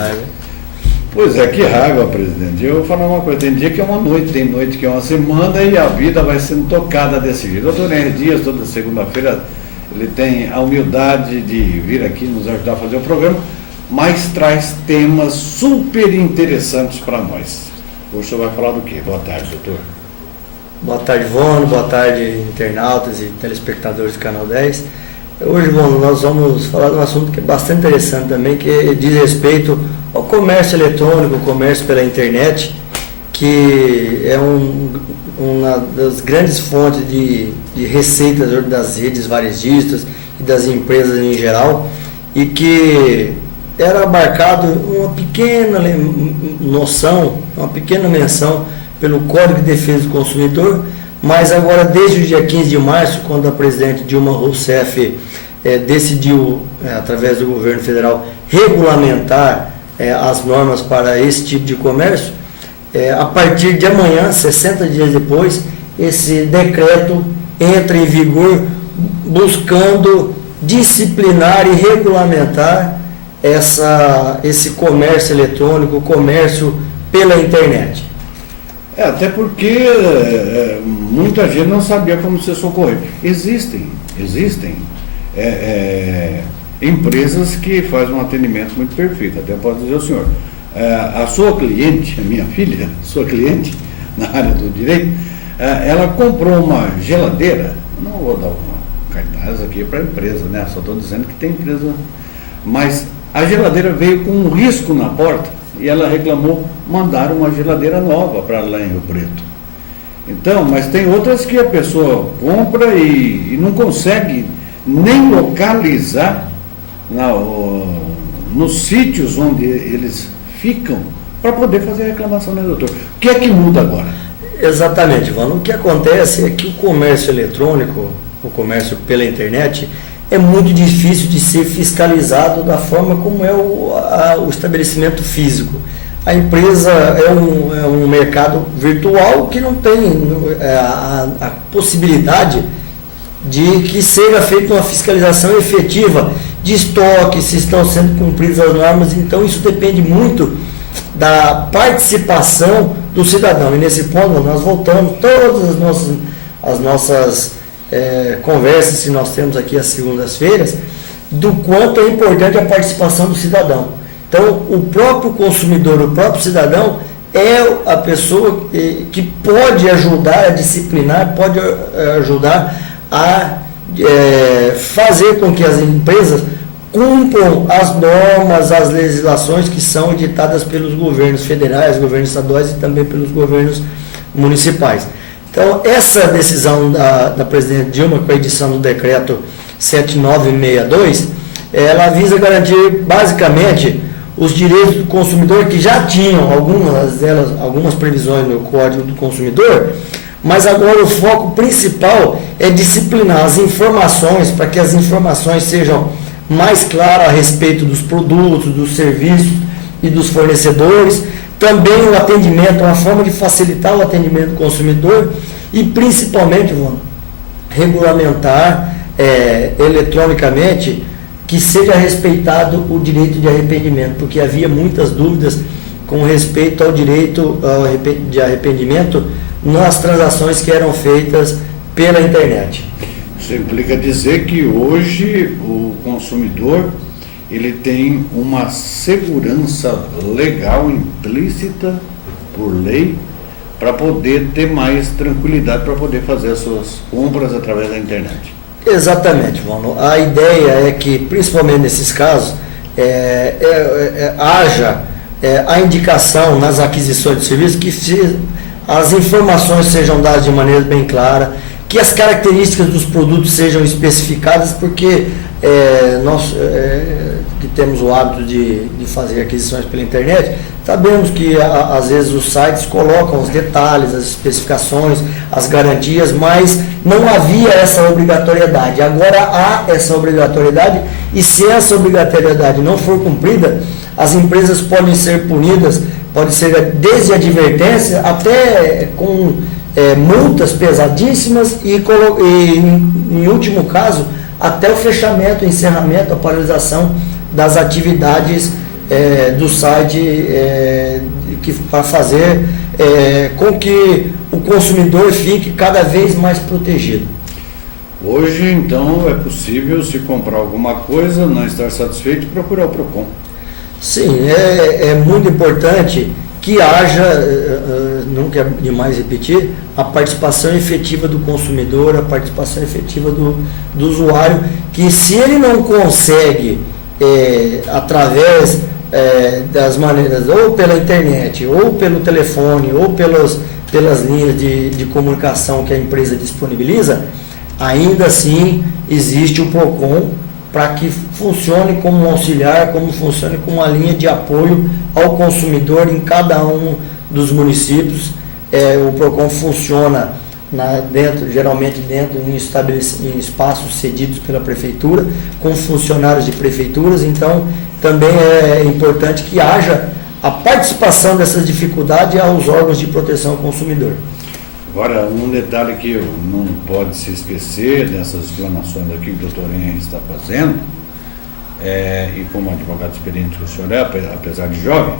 raiva. Pois é, que raiva, presidente. Eu vou falar uma coisa, tem dia que é uma noite, tem noite que é uma semana e a vida vai sendo tocada desse jeito. O doutor Henrique Dias, toda segunda-feira, ele tem a humildade de vir aqui nos ajudar a fazer o programa, mas traz temas super interessantes para nós. Hoje o senhor vai falar do quê? Boa tarde, doutor. Boa tarde, Vono, boa tarde, internautas e telespectadores do Canal 10. Hoje, Vono, nós vamos falar de um assunto que é bastante interessante também, que diz respeito ao comércio eletrônico, o comércio pela internet, que é uma das grandes fontes de receitas das redes varejistas e das empresas em geral, e que era abarcado uma pequena noção, uma pequena menção pelo Código de Defesa do Consumidor, mas agora desde o dia 15 de março, quando a presidente Dilma Rousseff decidiu, através do governo federal, regulamentar as normas para esse tipo de comércio, a partir de amanhã, 60 dias depois, esse decreto entra em vigor buscando disciplinar e regulamentar esse comércio eletrônico, o comércio pela internet. Até porque muita gente não sabia como se socorrer. Existem empresas que fazem um atendimento muito perfeito. Até posso dizer ao senhor, a sua cliente, a minha filha, sua cliente na área do direito, ela comprou uma geladeira, não vou dar uma cartaz aqui para a empresa, né? Só estou dizendo que tem empresa, mas a geladeira veio com um risco na porta e ela reclamou, mandaram uma geladeira nova para lá em Rio Preto. Então, mas tem outras que a pessoa compra e não consegue nem localizar nos sítios onde eles ficam para poder fazer a reclamação, né, doutor? O que é que muda agora? Exatamente, Vano. O que acontece é que o comércio eletrônico, o comércio pela internet, é muito difícil de ser fiscalizado da forma como é o estabelecimento físico. A empresa é um mercado virtual que não tem a possibilidade de que seja feita uma fiscalização efetiva de estoque, se estão sendo cumpridas as normas. Então isso depende muito da participação do cidadão. E nesse ponto nós voltamos todas as nossas conversas que nós temos aqui às segundas-feiras, do quanto é importante a participação do cidadão. Então, o próprio consumidor, o próprio cidadão, é a pessoa que pode ajudar a disciplinar, pode ajudar a fazer com que as empresas cumpram as normas, as legislações que são editadas pelos governos federais, governos estaduais e também pelos governos municipais. Então, essa decisão da presidente Dilma, com a edição do decreto 7962, ela visa garantir, basicamente, os direitos do consumidor, que já tinham algumas previsões no Código do Consumidor, mas agora o foco principal é disciplinar as informações, para que as informações sejam mais claras a respeito dos produtos, dos serviços e dos fornecedores. Também o atendimento, uma forma de facilitar o atendimento do consumidor e, principalmente, regulamentar eletronicamente que seja respeitado o direito de arrependimento, porque havia muitas dúvidas com respeito ao direito de arrependimento nas transações que eram feitas pela internet. Isso implica dizer que hoje o consumidor ele tem uma segurança legal implícita por lei para poder ter mais tranquilidade para poder fazer as suas compras através da internet. Exatamente, Vano. A ideia é que, principalmente nesses casos, haja a indicação nas aquisições de serviços que as informações sejam dadas de maneira bem clara, que as características dos produtos sejam especificadas, porque nós que temos o hábito de fazer aquisições pela internet, sabemos que às vezes os sites colocam os detalhes, as especificações, as garantias, mas não havia essa obrigatoriedade. Agora há essa obrigatoriedade, e se essa obrigatoriedade não for cumprida, as empresas podem ser punidas, pode ser desde advertência até com multas pesadíssimas e em último caso, até o fechamento, o encerramento, a paralisação das atividades do site para fazer com que o consumidor fique cada vez mais protegido. Hoje, então, é possível, se comprar alguma coisa, não estar satisfeito, procurar o PROCON. Sim, é muito importante que haja, nunca é demais repetir, a participação efetiva do consumidor, a participação efetiva do usuário, que se ele não consegue, através das maneiras, ou pela internet, ou pelo telefone, ou pelas linhas de comunicação que a empresa disponibiliza, ainda assim existe o PROCON para que funcione como um auxiliar, como funcione como uma linha de apoio ao consumidor em cada um dos municípios. O PROCON funciona geralmente dentro em espaços cedidos pela prefeitura, com funcionários de prefeituras, então também é importante que haja a participação dessas dificuldades aos órgãos de proteção ao consumidor. Agora, um detalhe que não pode se esquecer dessas explanações aqui que o doutor Henrique está fazendo, e como advogado experiente que o senhor é, apesar de jovem,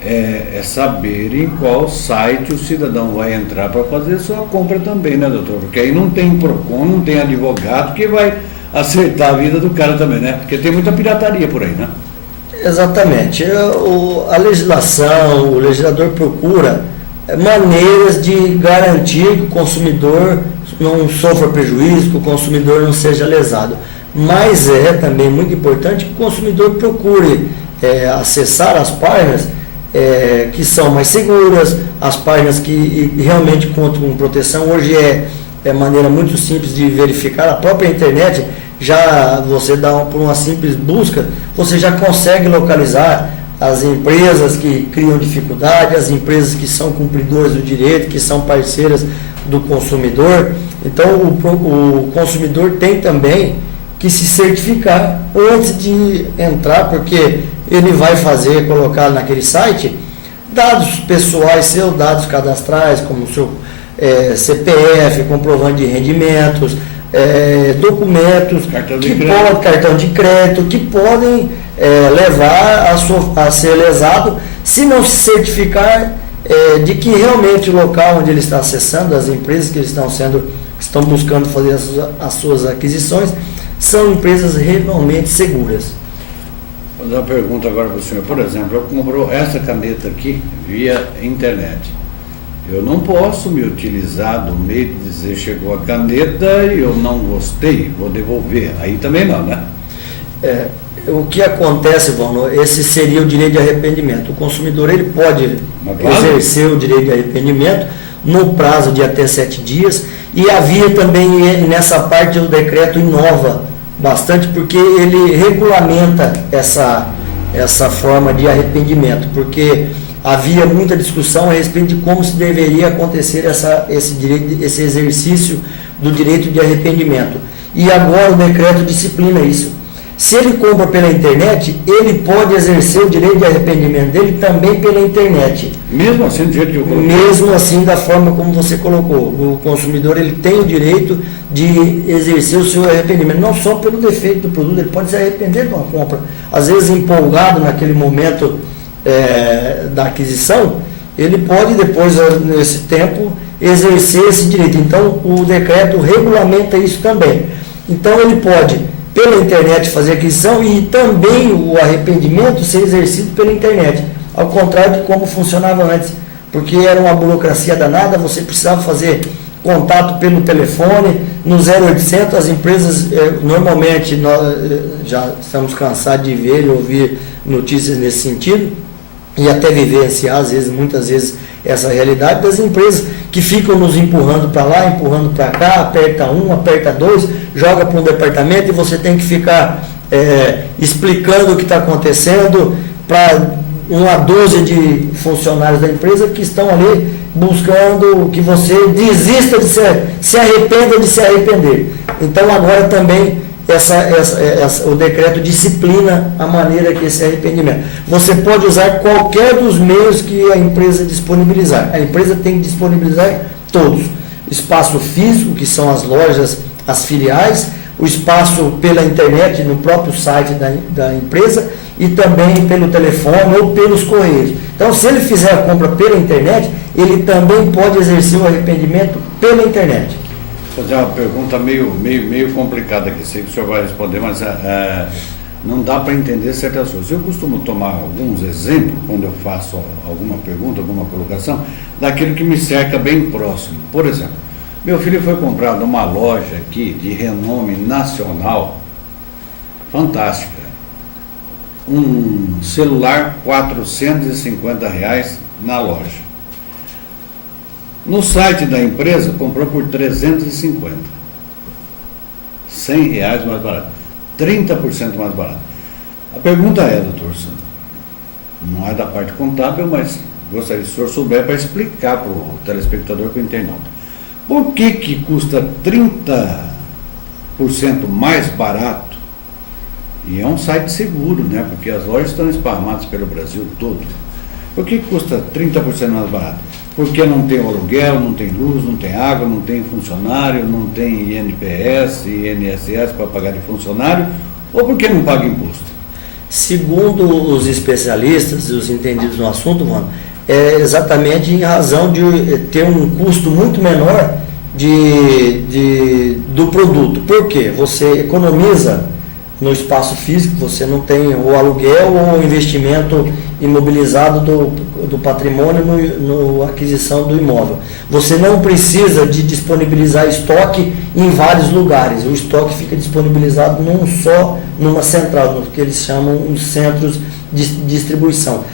é saber em qual site o cidadão vai entrar para fazer sua compra também, né, doutor? Porque aí não tem PROCON, não tem advogado que vai acertar a vida do cara também, né? Porque tem muita pirataria por aí, né? Exatamente. A legislação, o legislador procura maneiras de garantir que o consumidor não sofra prejuízo, que o consumidor não seja lesado. Mas é também muito importante que o consumidor procure acessar as páginas que são mais seguras, as páginas que realmente contam com proteção. Hoje é maneira muito simples de verificar. A própria internet, já você por uma simples busca, você já consegue localizar as empresas que criam dificuldade, as empresas que são cumpridoras do direito, que são parceiras do consumidor. Então, o consumidor tem também que se certificar antes de entrar, porque ele vai colocar naquele site dados pessoais seus, dados cadastrais, como o seu CPF, comprovante de rendimentos, documentos, cartão de crédito, que podem levar a ser lesado se não se certificar de que realmente o local onde ele está acessando, as empresas que estão buscando fazer as suas aquisições, são empresas realmente seguras. Vou fazer uma pergunta agora para o senhor. Por exemplo, eu comprou essa caneta aqui via internet. Eu não posso me utilizar do meio de dizer chegou a caneta e eu não gostei, vou devolver. Aí também não, né? O que acontece, Vano, esse seria o direito de arrependimento. O consumidor ele pode exercer o direito de arrependimento no prazo de até 7 dias, e havia também nessa parte o decreto inova bastante, porque ele regulamenta essa forma de arrependimento, porque havia muita discussão a respeito de como se deveria acontecer esse exercício do direito de arrependimento. E agora o decreto disciplina isso. Se ele compra pela internet, ele pode exercer o direito de arrependimento dele também pela internet. Mesmo assim, do jeito que eu coloquei? Mesmo assim, da forma como você colocou. O consumidor ele tem o direito de exercer o seu arrependimento, não só pelo defeito do produto, ele pode se arrepender de uma compra. Às vezes, empolgado naquele momento da aquisição, ele pode, depois, nesse tempo, exercer esse direito. Então, o decreto regulamenta isso também. Então, ele pode, pela internet, fazer aquisição e também o arrependimento ser exercido pela internet, ao contrário de como funcionava antes, porque era uma burocracia danada, você precisava fazer contato pelo telefone, no 0800, as empresas, normalmente, nós já estamos cansados de ver e ouvir notícias nesse sentido, e até vivenciar, muitas vezes, essa realidade das empresas que ficam nos empurrando para lá, empurrando para cá, aperta um, aperta dois, joga para um departamento e você tem que ficar explicando o que está acontecendo para uma dúzia de funcionários da empresa que estão ali buscando que você desista de se arrependa de se arrepender. Então agora também o decreto disciplina a maneira que esse arrependimento. Você pode usar qualquer dos meios que a empresa disponibilizar. A empresa tem que disponibilizar todos. Espaço físico, que são as lojas, as filiais, o espaço pela internet, no próprio site da empresa, e também pelo telefone ou pelos correios. Então, se ele fizer a compra pela internet, ele também pode exercer o arrependimento pela internet. Vou fazer uma pergunta meio complicada aqui, sei que o senhor vai responder, mas não dá para entender certas coisas. Eu costumo tomar alguns exemplos, quando eu faço alguma pergunta, alguma colocação, daquilo que me cerca bem próximo. Por exemplo, meu filho foi comprar numa loja aqui de renome nacional, fantástica, um celular R$450 na loja. No site da empresa, comprou por 350. R$100 mais barato. 30% mais barato. A pergunta é, doutor Sandro, não é da parte contábil, mas gostaria que o senhor souber para explicar para o telespectador, para o internauta. Por que custa 30% mais barato? E é um site seguro, né? Porque as lojas estão esparramadas pelo Brasil todo. Por que custa 30% mais barato? Porque não tem o aluguel, não tem luz, não tem água, não tem funcionário, não tem INPS, INSS para pagar de funcionário, ou porque não paga imposto? Segundo os especialistas e os entendidos no assunto, mano, é exatamente em razão de ter um custo muito menor do produto. Por quê? Você economiza no espaço físico, você não tem o aluguel ou o investimento imobilizado do patrimônio na aquisição do imóvel. Você não precisa de disponibilizar estoque em vários lugares. O estoque fica disponibilizado numa central, no que eles chamam os centros de distribuição.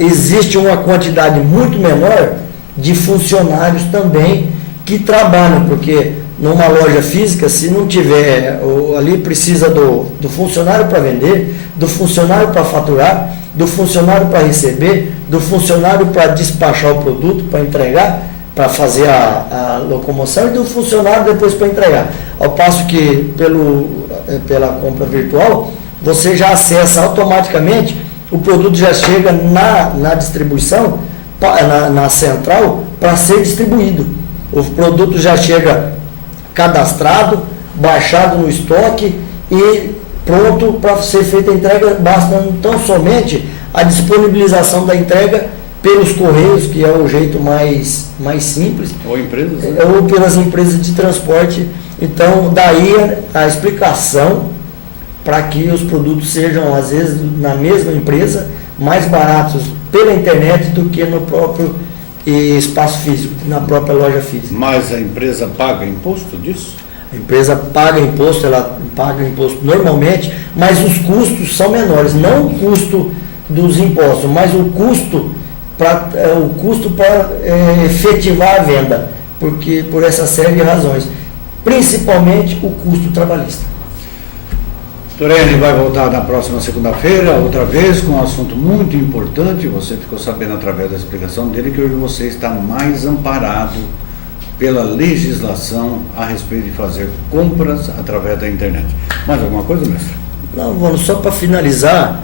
Existe uma quantidade muito menor de funcionários também que trabalham, porque numa loja física, se não tiver, ali precisa do funcionário para vender, do funcionário para faturar, do funcionário para receber, do funcionário para despachar o produto, para entregar, para fazer a locomoção, e do funcionário depois para entregar. Ao passo que pela compra virtual, você já acessa automaticamente, o produto já chega na distribuição, na central, para ser distribuído. O produto já chega cadastrado, baixado no estoque e pronto para ser feita a entrega, basta tão somente a disponibilização da entrega pelos correios, que é o jeito mais simples, ou empresas, né? Ou pelas empresas de transporte. Então, daí a explicação para que os produtos sejam, às vezes, na mesma empresa, mais baratos pela internet do que no próprio espaço físico, na própria loja física. Mas a empresa paga imposto disso? A empresa paga imposto, ela paga imposto normalmente, mas os custos são menores, não o custo dos impostos, mas o custo para efetivar a venda, porque por essa série de razões, principalmente o custo trabalhista. Torelli vai voltar na próxima segunda-feira, outra vez, com um assunto muito importante. Você ficou sabendo através da explicação dele que hoje você está mais amparado pela legislação a respeito de fazer compras através da internet. Mais alguma coisa, mestre? Não, vamos só para finalizar,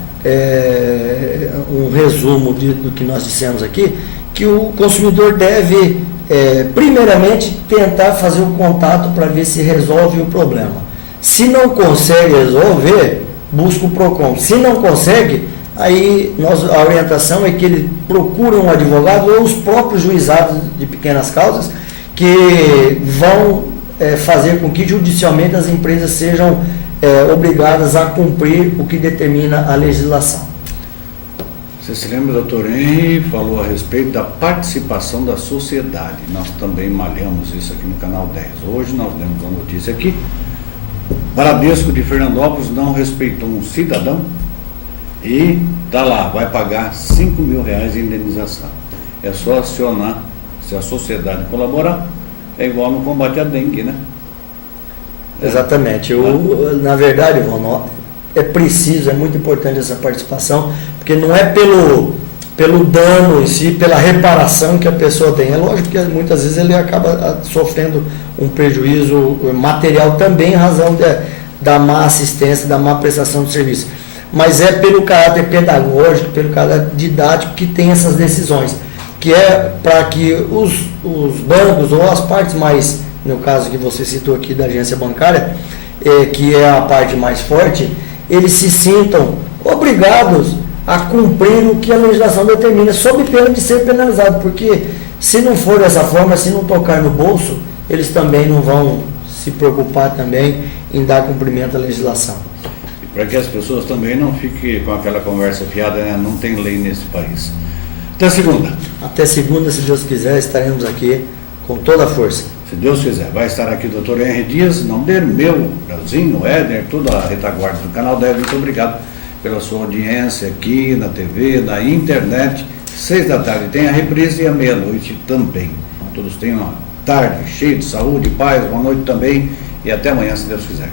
um resumo do que nós dissemos aqui, que o consumidor deve, primeiramente, tentar fazer um contato para ver se resolve o problema. Se não consegue resolver, busca o PROCON. Se não consegue, aí a orientação é que ele procure um advogado ou os próprios juizados de pequenas causas que vão fazer com que judicialmente as empresas sejam obrigadas a cumprir o que determina a legislação. Você se lembra, doutor Henry, falou a respeito da participação da sociedade. Nós também malhamos isso aqui no Canal 10. Hoje nós demos uma notícia aqui. Bradesco de Fernandópolis não respeitou um cidadão e está lá, vai pagar R$5 mil em indenização. É só acionar, se a sociedade colaborar, é igual no combate à dengue, né? Exatamente. Na verdade, Ivone, é preciso, é muito importante essa participação, porque não é pelo dano em si, pela reparação que a pessoa tem. É lógico que muitas vezes ele acaba sofrendo um prejuízo material também em razão da má assistência, da má prestação de serviço. Mas é pelo caráter pedagógico, pelo caráter didático que tem essas decisões, que é para que os bancos ou as partes mais, no caso que você citou aqui da agência bancária, que é a parte mais forte, eles se sintam obrigados a cumprir o que a legislação determina, sob pena de ser penalizado, porque se não for dessa forma, se não tocar no bolso, eles também não vão se preocupar também em dar cumprimento à legislação. E para que as pessoas também não fiquem com aquela conversa fiada, né? Não tem lei nesse país. Até segunda. Até segunda, se Deus quiser, estaremos aqui com toda a força. Se Deus quiser. Vai estar aqui o Dr. Henry Dias, não dele, meu, Brasilzinho, Éder, toda a retaguarda do canal deve. Muito obrigado pela sua audiência aqui na TV, na internet. 6 da tarde tem a reprise e à meia-noite também. Todos tenham uma tarde cheia de saúde, paz, boa noite também e até amanhã, se Deus quiser.